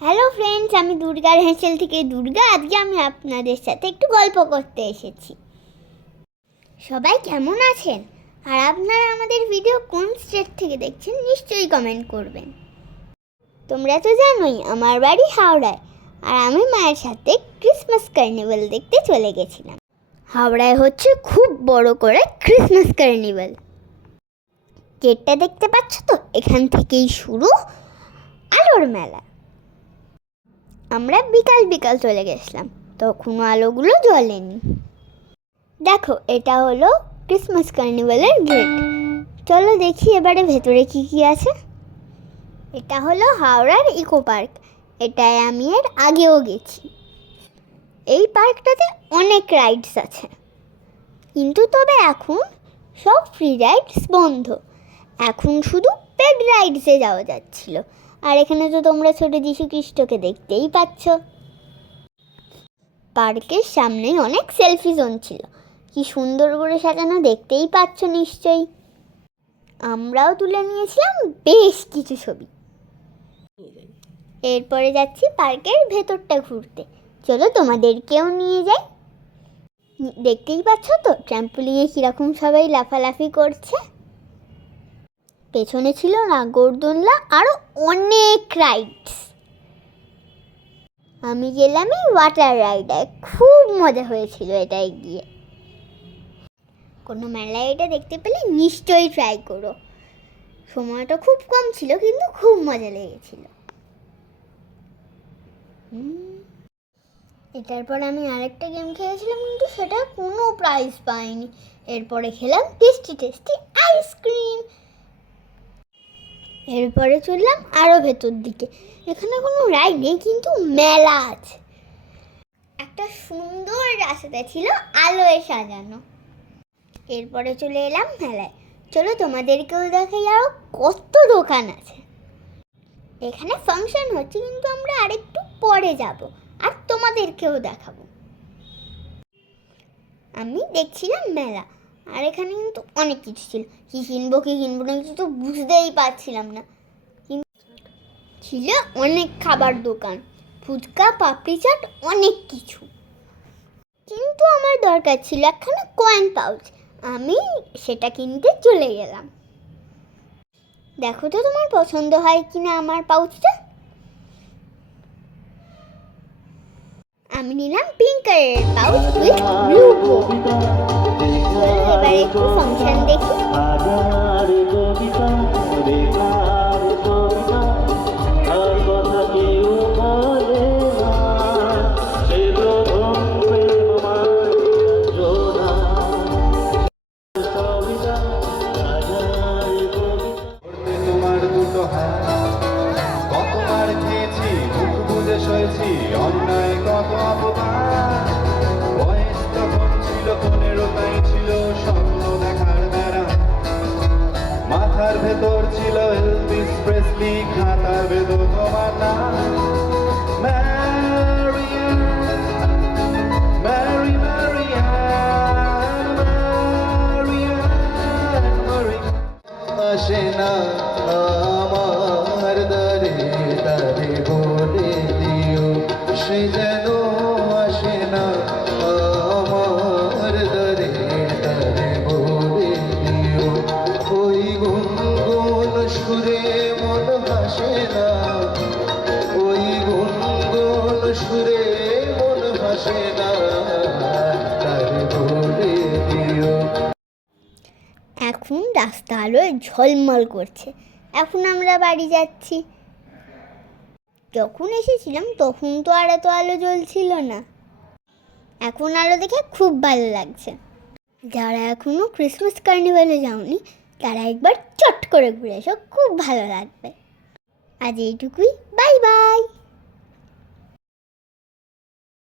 Hello friends, আমি দুর্গার হেঁচেল থেকে দুর্গা। আজকে আমি আপনাদের সাথে একটু গল্প করতে এসেছি। সবাই কেমন আছেন? আর আপনারা আমাদের ভিডিও কোন স্টেট থেকে দেখছেন নিশ্চয়ই কমেন্ট করবেন। তোমরা তো জানোই আমার বাড়ি হাওড়ায়, আর আমি মায়ের সাথে ক্রিসমাস কার্নিভাল দেখতে চলে গেছিলাম। হাওড়ায় হচ্ছে খুব বড় করে ক্রিসমাস কার্নিভাল। গেটটা দেখতে পাচ্ছ তো? এখান থেকেই শুরু আলোর মেলা। আমরা বিকাল বিকাল চলে গেছিলাম, তখনও আলোগুলো জ্বলেনি। দেখো, এটা হলো ক্রিসমাস কার্নিভালের গেট। চলো দেখি এবারে ভেতরে কি কি আছে। এটা হলো হাওড়ার ইকো পার্ক। এটায় আমি এর আগেও গেছি। এই পার্কটাতে অনেক রাইডস আছে, কিন্তু তবে এখন সব ফ্রি রাইডস বন্ধ। এখন শুধু পেড রাইডসে যাওয়া যাচ্ছিল। আর এখানে তো তোমরা ছোট যীশু খ্রিস্টকে দেখতেই পাচ্ছ। পার্কের সামনে অনেক সেলফি জোন ছিল, কি সুন্দর করে সাজানো, দেখতেই পাচ্ছ নিশ্চয়ই। আমরাও তুলে নিয়েছিলাম বেশ কিছু ছবি। এরপরে যাচ্ছি পার্কের ভেতরটা ঘুরতে। চলো তোমাদেরকেও নিয়ে যাই। দেখতেই পাচ্ছ তো ট্র্যাম্পোলিনে কীরকম সবাই লাফালাফি করছে। পেছনে ছিল নাগরদোলনা, আরও অনেক রাইডস। আমি গেলাম এই ওয়াটার রাইডে, খুব মজা হয়েছিল এটায় গিয়ে। কোনো মেলায় এটা দেখতে পেলে নিশ্চয়ই ট্রাই করো। সময়টা খুব কম ছিল, কিন্তু খুব মজা লেগেছিল। এটার পর আমি আরেকটা গেম খেলেছিলাম, কিন্তু সেটা কোনো প্রাইজ পাইনি। এরপরে খেলাম টেস্টি টেস্টি আইসক্রিম। এরপরে চললাম আরও ভেতর দিকে। এখানে কোনো রাইড নেই, কিন্তু মেলা আছে। একটা সুন্দর রাস্তা ছিল আলোয় সাজানো। এরপরে চলে এলাম মেলায়। চলো তোমাদেরকেও দেখাই আরও কত দোকান আছে। এখানে ফাংশন হচ্ছে, কিন্তু আমরা আরেকটু পরে যাব আর তোমাদেরকেও দেখাবো। আমি দেখছিলাম মেলা, আর এখানে কিন্তু অনেক কিছু ছিল। কি কিনবো না কিছু তো বুঝতেই পারছিলাম না। ছিল অনেক খাবার দোকান, ফুচকা, পাপড়ি চাট, অনেক কিছু। কিন্তু আমার দরকার ছিল একখানা কয়েন পাউচ। আমি সেটা কিনতে চলে গেলাম। দেখো তো তোমার পছন্দ হয় কিনা আমার পাউচটা। আমি নিলাম পিঙ্ক কালারের পাউচ উইথ ব্লু বো। এবারে একটু ফাংশন দেখি। কতবার খেয়েছি মুখ বুঝে সয়েছি অন্যায় কত অপমান। বয়স তখন ছিল 15, তাই ছিল স্বপ্ন দেখার বেড়া। মাথার ভেতর ছিল এলভিস প্রেসলি, খাতার ভেতর তোমার নাম ম্যারিয়ান, ম্যারি ম্যারিয়ান, ম্যারিয়ান, ম্যারিয়ান। আসে না আমার দারে দারে বলে দিও, সে যেন আসে না আমার দারে দারে বলে দিও। ওই গুনগুন সুরে মন হাসে না, ওই গুনগুন সুরে মন হাসে না, তারে বলে দিও। এখন রাস্তা আলোয় ঝলমল করছে। এখন আমরা বাড়ি যাচ্ছি। যখন এসেছিলাম তখন তো আর এত আলো জ্বলছিল না। এখন আলো দেখে খুব ভালো লাগছে। যারা এখনো ক্রিসমাস কার্নিভালে যাওনি, তারা একবার চট করে ঘুরে এসো, খুব ভালো লাগবে। আজ এইটুকুই, বাই বাই।